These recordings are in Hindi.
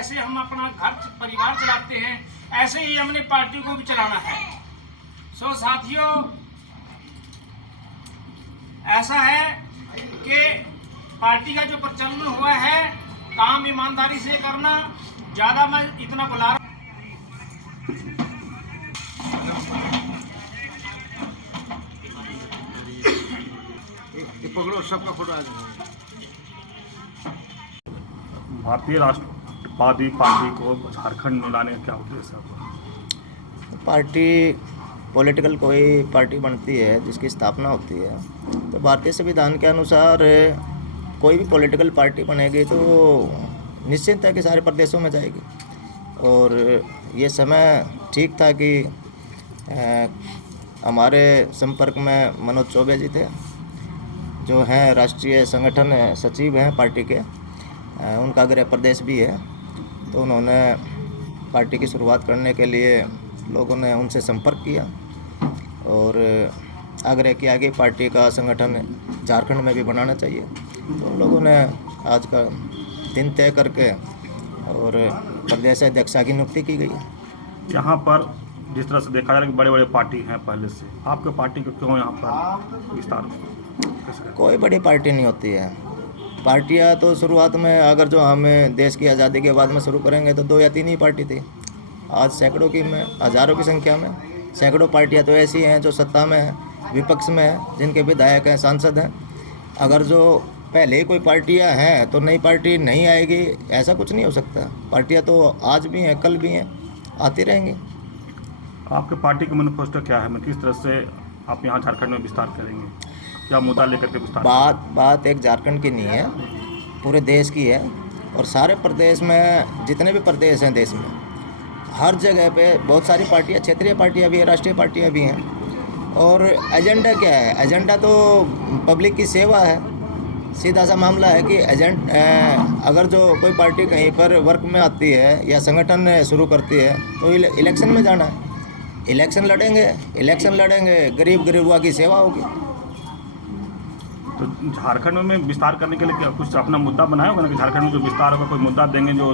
जैसे हम अपना घर परिवार चलाते हैं, ऐसे ही हमने पार्टी को भी चलाना है। सो साथियों, ऐसा है कि पार्टी का जो प्रचलन हुआ है, काम ईमानदारी से करना। ज़्यादा मैं इतना बुला रहा पकड़ो, सबका फोटो आ भारतीय राष्ट्रवादी पार्टी को झारखंड में लाने का क्या उद्देश्य है? पार्टी पॉलिटिकल कोई पार्टी बनती है जिसकी स्थापना होती है, तो भारतीय संविधान के अनुसार कोई भी पॉलिटिकल पार्टी बनेगी तो निश्चित है कि सारे प्रदेशों में जाएगी। और ये समय ठीक था कि हमारे संपर्क में मनोज चौबे जी थे, जो हैं राष्ट्रीय संगठन सचिव हैं पार्टी के, उनका गृह प्रदेश भी है। तो उन्होंने पार्टी की शुरुआत करने के लिए लोगों ने उनसे संपर्क किया और आग्रह किया कि पार्टी का संगठन झारखंड में भी बनाना चाहिए। तो उन लोगों ने आज का दिन तय करके और प्रदेश अध्यक्ष की नियुक्ति की गई है। यहाँ पर जिस तरह से देखा जा रहा है कि बड़े बड़े पार्टी हैं पहले से, आपके पार्टी को क्यों यहाँ पर विस्तार? कोई बड़ी पार्टी नहीं होती है। पार्टियाँ तो शुरुआत में, अगर जो हमें देश की आज़ादी के बाद में शुरू करेंगे तो 2 या 3 ही पार्टी थी। आज सैकड़ों की में, हज़ारों की संख्या में सैकड़ों पार्टियाँ तो ऐसी हैं जो सत्ता में हैं, विपक्ष में हैं, जिनके विधायक हैं, सांसद हैं। अगर जो पहले ही कोई पार्टियाँ हैं तो नई पार्टी नहीं आएगी, ऐसा कुछ नहीं हो सकता। पार्टियाँ तो आज भी हैं, कल भी हैं, आती रहेंगी। आपके पार्टी का मैनिफेस्टो क्या है? मैं किस तरह से आप यहाँ झारखंड में विस्तार करेंगे? क्या मुद्दा लेकर के विस्तार? बात एक झारखंड की नहीं है, पूरे देश की है। और सारे प्रदेश में, जितने भी प्रदेश हैं देश में, हर जगह पे बहुत सारी पार्टियाँ, क्षेत्रीय पार्टियाँ भी हैं, राष्ट्रीय पार्टियाँ भी हैं। और एजेंडा क्या है? एजेंडा तो पब्लिक की सेवा है। सीधा सा मामला है कि अगर जो कोई पार्टी कहीं पर वर्क में आती है या संगठन शुरू करती है तो इलेक्शन में जाना है। इलेक्शन लड़ेंगे, गरीब गरीबुआ की सेवा होगी। तो झारखंड में विस्तार करने के लिए क्या कुछ अपना मुद्दा बनाया होगा ना कि झारखंड में जो विस्तार होगा कोई मुद्दा देंगे जो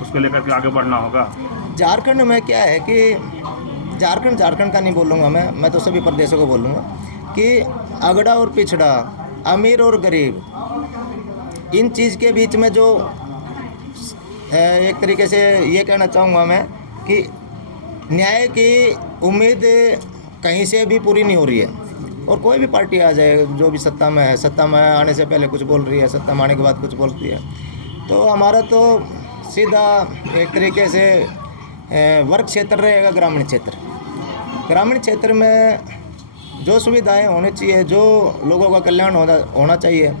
उसको लेकर के आगे बढ़ना होगा? झारखंड में क्या है कि झारखंड का नहीं बोलूँगा मैं तो सभी प्रदेशों को बोलूँगा कि अगड़ा और पिछड़ा, अमीर और गरीब, इन चीज़ के बीच में जो एक तरीके से ये कहना चाहूँगा मैं कि न्याय की उम्मीद कहीं से भी पूरी नहीं हो रही है। और कोई भी पार्टी आ जाए जो भी सत्ता में है, सत्ता में आने से पहले कुछ बोल रही है, सत्ता में आने के बाद कुछ बोलती है। तो हमारा तो सीधा एक तरीके से वर्ग क्षेत्र रहेगा, ग्रामीण क्षेत्र। ग्रामीण क्षेत्र में जो सुविधाएं होनी चाहिए, जो लोगों का कल्याण होना चाहिए,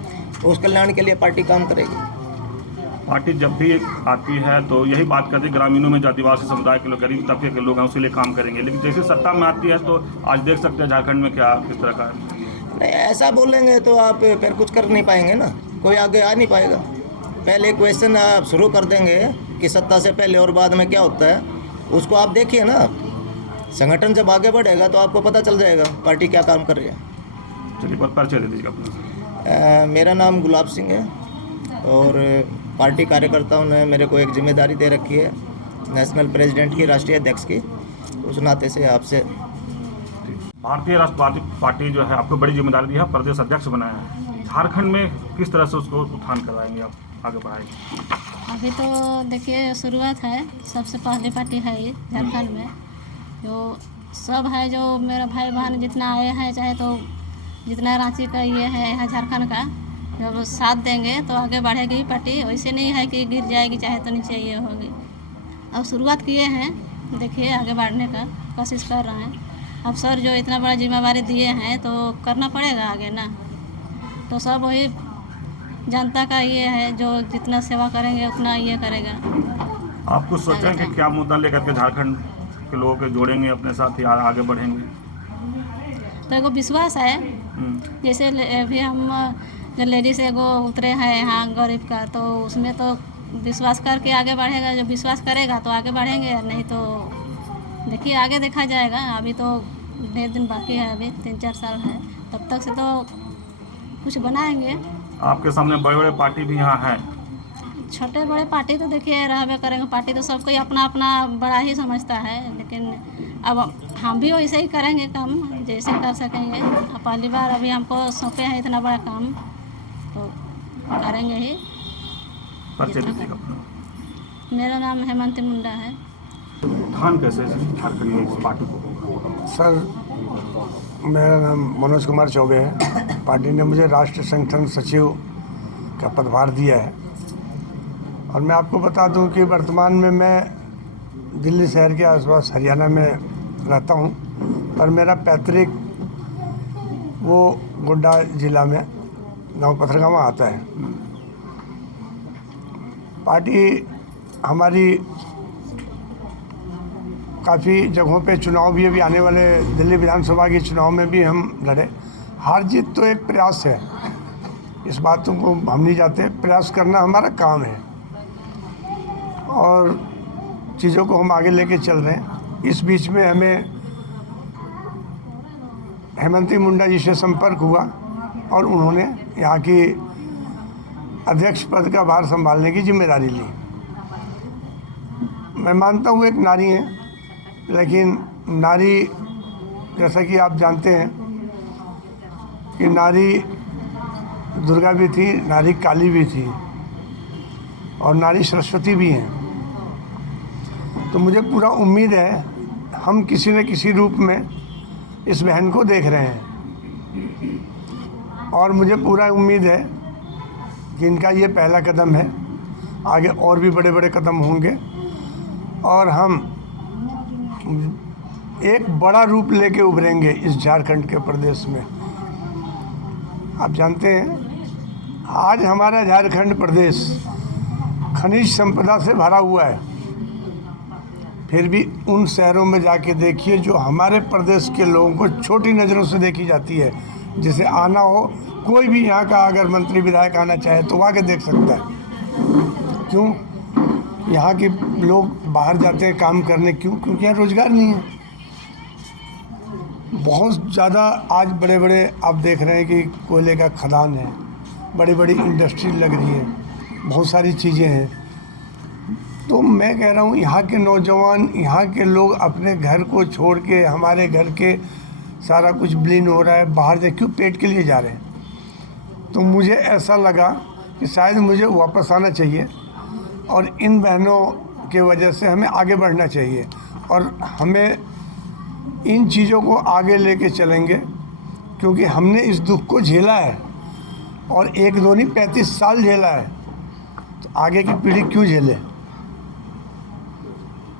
उस कल्याण के लिए पार्टी काम करेगी। पार्टी जब भी आती है तो यही बात करती है ग्रामीणों में जो आदिवासी समुदाय के लोग, गरीब तबके के लोग हैं, उसके लिए काम करेंगे। लेकिन जैसे सत्ता में आती है तो आज देख सकते हैं झारखंड में क्या किस तरह का है। नहीं, ऐसा बोलेंगे तो आप फिर कुछ कर नहीं पाएंगे ना, कोई आगे आ नहीं पाएगा। पहले क्वेश्चन आप शुरू कर देंगे कि सत्ता से पहले और बाद में क्या होता है, उसको आप देखिए ना। संगठन जब आगे बढ़ेगा तो आपको पता चल जाएगा पार्टी क्या काम कर रही है। चलिए पर परिचय दे दीजिएगा अपना। मेरा नाम गुलाब सिंह है और पार्टी कार्यकर्ताओं ने मेरे को एक जिम्मेदारी दे रखी है नेशनल प्रेसिडेंट की, राष्ट्रीय अध्यक्ष की। उस नाते से आपसे भारतीय राष्ट्रवादी पार्टी जो है आपको बड़ी जिम्मेदारी दी है, प्रदेश अध्यक्ष बनाया है। झारखंड में किस तरह से उसको उत्थान करवाएंगे, आप आगे बढ़ाएंगे? अभी तो देखिए शुरुआत है, सबसे पहली पार्टी है ये झारखंड में। जो सब है, जो मेरा भाई बहन जितना आए हैं, चाहे तो जितना रांची का ये है, यहाँ झारखंड का, जब साथ देंगे तो आगे बढ़ेगी पार्टी। वैसे नहीं है कि गिर जाएगी चाहे तो नीचे ये होगी। अब शुरुआत किए हैं, देखिए आगे बढ़ने का कोशिश कर रहे हैं। अब सर जो इतना बड़ा जिम्मेवारी दिए हैं तो करना पड़ेगा आगे ना। तो सब वही जनता का ये है, जो जितना सेवा करेंगे उतना ये करेगा। आप कुछ सोचें कि क्या मुद्दा लेकर के झारखंड के लोगों को जोड़ेंगे अपने साथ या आगे बढ़ेंगे? तो एगो विश्वास है, जैसे अभी हम लेडीज एगो उतरे हैं यहाँ गरीब का, तो उसमें तो विश्वास करके आगे बढ़ेगा। जो विश्वास करेगा तो आगे बढ़ेंगे, नहीं तो देखिए आगे देखा जाएगा। अभी तो ढेर दिन बाकी है, अभी 3-4 साल है, तब तक से तो कुछ बनाएंगे। आपके सामने बड़े बड़े पार्टी भी यहाँ हैं, छोटे बड़े पार्टी तो देखिए रहबे करेंगे, पार्टी तो सब कोई अपना अपना बड़ा ही समझता है, लेकिन अब हम भी वैसे ही करेंगे काम जैसे कर सकेंगे। अब पहली बार अभी हमको सौंपे हैं इतना बड़ा काम, तो करेंगे ही। परिचय दीजिएगा। मेरा नाम हेमंती मुंडा है। धान कैसे झारखंड में इस पार्टी को? सर, मेरा नाम मनोज कुमार चौबे है। पार्टी ने मुझे राष्ट्रीय संगठन सचिव का पदभार दिया है और मैं आपको बता दूं कि वर्तमान में मैं दिल्ली शहर के आसपास हरियाणा में रहता हूं, पर मेरा पैतृक वो गोड्डा ज़िला में गांव पथरगामा आता है। पार्टी हमारी काफ़ी जगहों पे चुनाव भी अभी आने वाले दिल्ली विधानसभा के चुनाव में भी हम लड़े। हार जीत तो एक प्रयास है, इस बातों को हम नहीं जाते, प्रयास करना हमारा काम है और चीज़ों को हम आगे लेके चल रहे हैं। इस बीच में हमें हेमंती मुंडा जी से संपर्क हुआ और उन्होंने यहाँ की अध्यक्ष पद का भार संभालने की जिम्मेदारी ली। मैं मानता हूँ एक नारी है, लेकिन नारी जैसा कि आप जानते हैं कि नारी दुर्गा भी थी, नारी काली भी थी और नारी सरस्वती भी हैं। तो मुझे पूरा उम्मीद है हम किसी न किसी रूप में इस बहन को देख रहे हैं और मुझे पूरा उम्मीद है कि इनका ये पहला कदम है, आगे और भी बड़े बड़े कदम होंगे और हम एक बड़ा रूप लेके उभरेंगे इस झारखंड के प्रदेश में। आप जानते हैं आज हमारा झारखंड प्रदेश खनिज संपदा से भरा हुआ है, फिर भी उन शहरों में जाके देखिए जो हमारे प्रदेश के लोगों को छोटी नज़रों से देखी जाती है। जैसे आना हो, कोई भी यहाँ का अगर मंत्री विधायक आना चाहे तो वहाँ के देख सकता है। क्यों? यहाँ के लोग बाहर जाते हैं काम करने, क्यों? क्योंकि यहाँ रोज़गार नहीं है। बहुत ज़्यादा आज बड़े बड़े आप देख रहे हैं कि कोयले का खदान है, बड़ी बड़ी इंडस्ट्री लग रही है, बहुत सारी चीज़ें हैं। तो मैं कह रहा हूँ यहाँ के नौजवान, यहाँ के लोग अपने घर को छोड़ के, हमारे घर के सारा कुछ विलीन हो रहा है, बाहर जा क्यों? पेट के लिए जा रहे हैं। तो मुझे ऐसा लगा कि शायद मुझे वापस आना चाहिए और इन बहनों के वजह से हमें आगे बढ़ना चाहिए और हमें इन चीज़ों को आगे लेके चलेंगे, क्योंकि हमने इस दुख को झेला है और एक दो नहीं 35 साल झेला है। तो आगे की पीढ़ी क्यों झेले?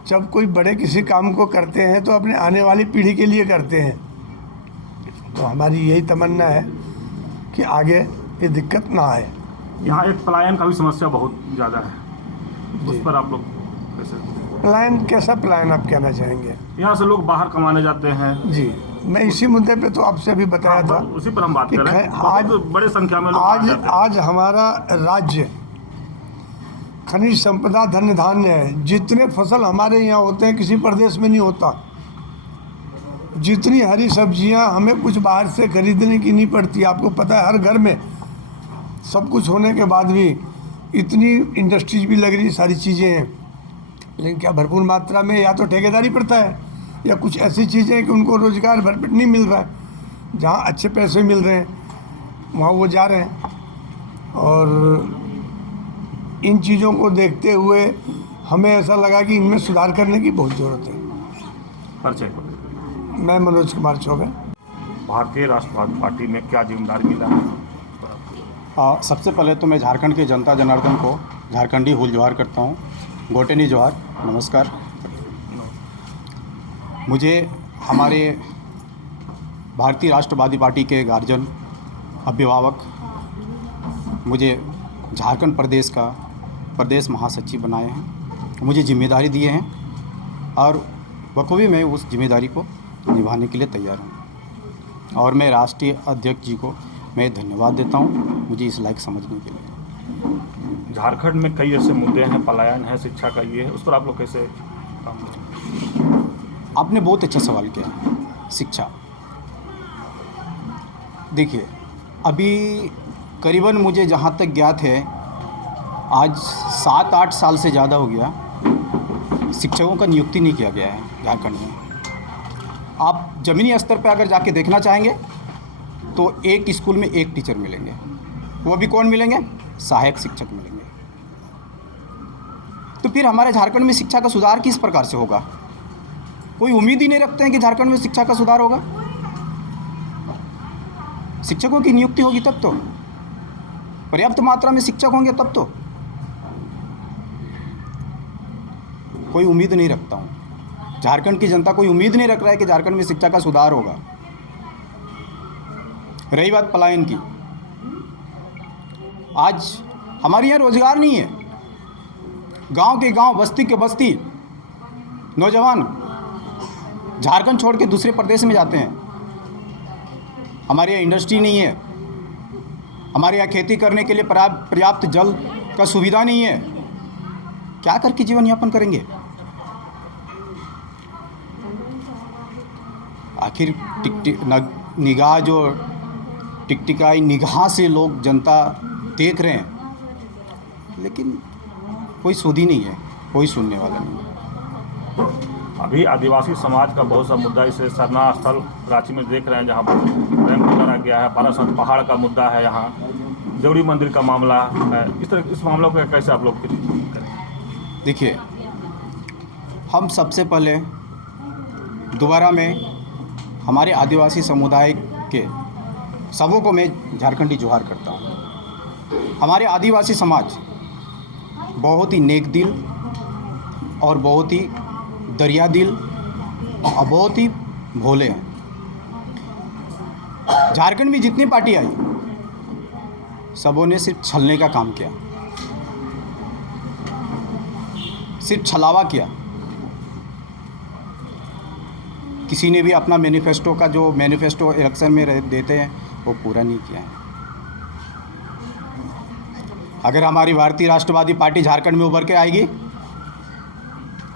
जब कोई बड़े किसी काम को करते हैं तो अपने आने वाली पीढ़ी के लिए करते हैं। तो हमारी यही तमन्ना है कि आगे ये दिक्कत ना आए। यहाँ एक पलायन का भी समस्या बहुत ज़्यादा है, उस पर आप लोग कैसे? प्लान कैसा प्लान आप कहना चाहेंगे? यहाँ से लोग बाहर कमाने जाते हैं। जी, मैं इसी मुद्दे पे तो आपसे अभी बताया था, उसी पर हम बात कर रहे हैं। आज बहुत बड़े संख्या में लोग बाहर जाते हैं। आज हमारा राज्य खनिज संपदा धन्य धान्य है। जितने फसल हमारे यहाँ होते हैं किसी प्रदेश में नहीं होता। जितनी हरी सब्जियाँ हमें कुछ बाहर से खरीदने की नहीं पड़ती। आपको पता है हर घर में सब कुछ होने के बाद भी इतनी इंडस्ट्रीज भी लग रही, सारी चीज़ें हैं, लेकिन क्या भरपूर मात्रा में या तो ठेकेदारी पड़ता है या कुछ ऐसी चीज़ें हैं कि उनको रोज़गार भरपेट नहीं मिल रहा है। जहाँ अच्छे पैसे मिल रहे हैं वहाँ वो जा रहे हैं और इन चीज़ों को देखते हुए हमें ऐसा लगा कि इनमें सुधार करने की बहुत ज़रूरत है। परिचय? मैं मनोज कुमार चौबे। भारतीय राष्ट्रवादी पार्टी में क्या जिम्मेदारी मिला है? सबसे पहले तो मैं झारखंड के जनता जनार्दन को झारखंडी हुल जोहार करता हूँ। गोटेनी जोहार, नमस्कार। मुझे हमारे भारतीय राष्ट्रवादी पार्टी के गार्जियन, अभिभावक मुझे झारखंड प्रदेश का प्रदेश महासचिव बनाए हैं, मुझे जिम्मेदारी दिए हैं और बखूबी मैं उस जिम्मेदारी को निभाने के लिए तैयार हूँ। और मैं राष्ट्रीय अध्यक्ष जी को मैं धन्यवाद देता हूँ मुझे इस लायक समझने के लिए। झारखंड में कई ऐसे मुद्दे हैं, पलायन है, शिक्षा का ये है, उस पर आप लोग कैसे काम करेंगे? आपने बहुत अच्छा सवाल किया। शिक्षा, देखिए अभी करीबन मुझे जहाँ तक ज्ञात है आज 7-8 साल से ज़्यादा हो गया शिक्षकों का नियुक्ति नहीं किया गया है झारखंड में। आप ज़मीनी स्तर पर अगर जाके देखना चाहेंगे तो एक स्कूल में एक टीचर मिलेंगे, वो भी कौन मिलेंगे? सहायक शिक्षक मिलेंगे। तो फिर हमारे झारखंड में शिक्षा का सुधार किस प्रकार से होगा? कोई उम्मीद ही नहीं रखते हैं कि झारखंड में शिक्षा का सुधार होगा। शिक्षकों की नियुक्ति होगी तब तो, पर्याप्त मात्रा में शिक्षक होंगे तब तो। कोई उम्मीद नहीं रखता हूँ, झारखंड की जनता कोई उम्मीद नहीं रख रहा है कि झारखंड में शिक्षा का सुधार होगा। रही बात पलायन की, आज हमारे यहाँ रोजगार नहीं है। गांव के गांव, बस्ती के बस्ती नौजवान झारखंड छोड़ के दूसरे प्रदेश में जाते हैं। हमारे यहाँ इंडस्ट्री नहीं है, हमारे यहाँ खेती करने के लिए पर्याप्त जल का सुविधा नहीं है। क्या करके जीवन यापन करेंगे? आखिर निगाह जो टिकटिकाई निगाह से लोग जनता देख रहे हैं, लेकिन कोई सुध ही नहीं है, कोई सुनने वाला नहीं है। अभी आदिवासी समाज का बहुत सा मुद्दा, इसे सरना स्थल रांची में देख रहे हैं जहाँ पर रैंप करा गया है, पारासत पहाड़ का मुद्दा है, यहाँ जौड़ी मंदिर का मामला है। इस मामलों को कैसे आप लोग करें? देखिए, हम सबसे पहले दोबारा में हमारे आदिवासी समुदाय के सबों को मैं झारखंडी जोहार करता हूँ। हमारे आदिवासी समाज बहुत ही नेक दिल और बहुत ही दरिया दिल और बहुत ही भोले हैं। झारखंड में जितनी पार्टी आई सबों ने सिर्फ छलने का काम किया, सिर्फ छलावा किया। किसी ने भी अपना मैनिफेस्टो का जो मैनिफेस्टो इलेक्शन में देते हैं वो पूरा नहीं किया है। अगर हमारी भारतीय राष्ट्रवादी पार्टी झारखंड में उभर के आएगी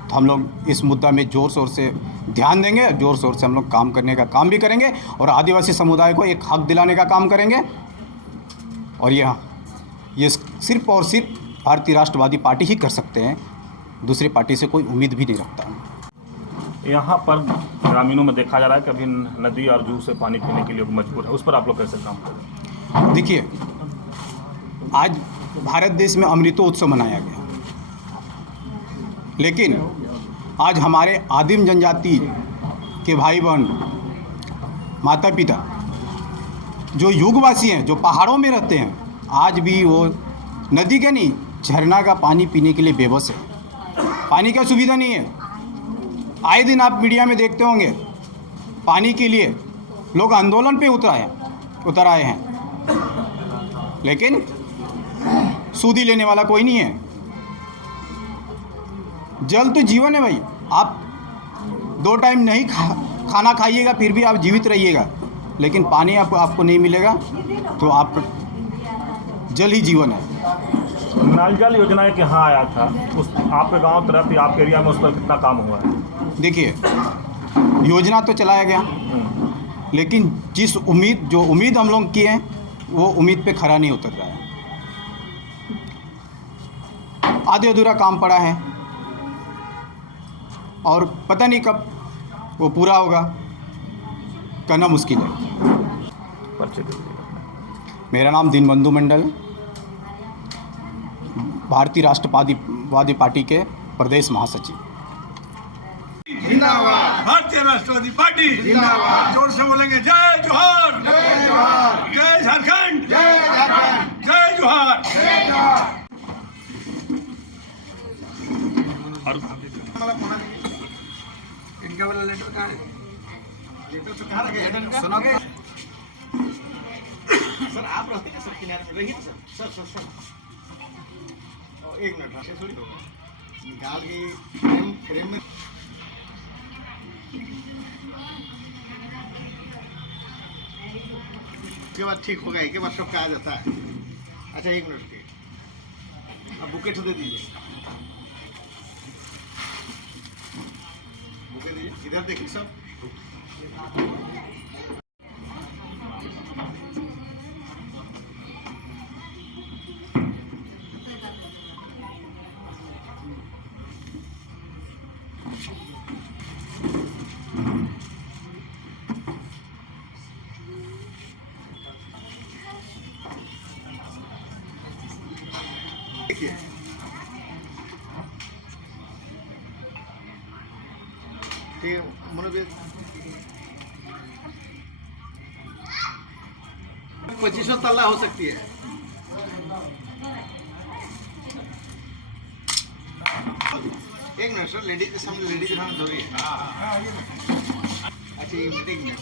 तो हम लोग इस मुद्दा में ज़ोर शोर से ध्यान देंगे, ज़ोर शोर से हम लोग काम करने का काम भी करेंगे और आदिवासी समुदाय को एक हक दिलाने का काम करेंगे। और ये सिर्फ और सिर्फ भारतीय राष्ट्रवादी पार्टी ही कर सकते हैं, दूसरी पार्टी से कोई उम्मीद भी नहीं रखता हूँ। यहाँ पर ग्रामीणों में देखा जा रहा है कि अभी नदी और जूह से पानी पीने के लिए मजबूर है, उस पर आप लोग कैसे काम करें? देखिए, आज भारत देश में अमृतोत्सव मनाया गया, लेकिन आज हमारे आदिम जनजाति के भाई बहन, माता पिता जो युगवासी हैं, जो पहाड़ों में रहते हैं, आज भी वो नदी का नहीं, झरना का पानी पीने के लिए बेबस है। पानी का सुविधा नहीं है। आए दिन आप मीडिया में देखते होंगे, पानी के लिए लोग आंदोलन पे उतर आए हैं, लेकिन सूदी लेने वाला कोई नहीं है। जल तो जीवन है भाई। आप 2 टाइम नहीं खाना खाइएगा फिर भी आप जीवित रहिएगा, लेकिन पानी आपको नहीं मिलेगा तो आप जल ही जीवन है। नल जल योजना एक यहाँ आया था, उस आपके गांव तरफ या आपके एरिया में उस पर कितना काम हुआ है? देखिए, योजना तो चलाया गया, लेकिन जो उम्मीद हम लोग किए हैं वो उम्मीद पे खरा नहीं उतर रहा है। आधे अधूरा काम पड़ा है और पता नहीं कब वो पूरा होगा, कहना मुश्किल है। मेरा नाम दीनबंधु मंडल, भारतीय राष्ट्रवादी पार्टी के प्रदेश महासचिव। जिंदाबाद भारतीय राष्ट्रवादी पार्टी जिंदाबाद। जोर से बोलेंगे जय जोहार, जय जोहार, जय झारखंड, जय झारखंड, जय जोहार, जय जोहार। इनका वाला लेटर कहाँ है? लेटर तो कहाँ रखा है? सुना तो सर, आप रहते हैं सर किनारे पे, रहिए सर। सर एक मिनट से थोड़ी होगा, निकाल के फ्रेम में। उसके बाद ठीक होगा, एक बार सबका आ जाता है। अच्छा, 1 मिनट के अब बुकेट दे दीजिए, बुके दीजिए। इधर देखिए सब, 2500 तल्ला हो सकती है। एक मिनट सर, लेडीज के सामने धो रही है। अच्छा ये मीटिंग में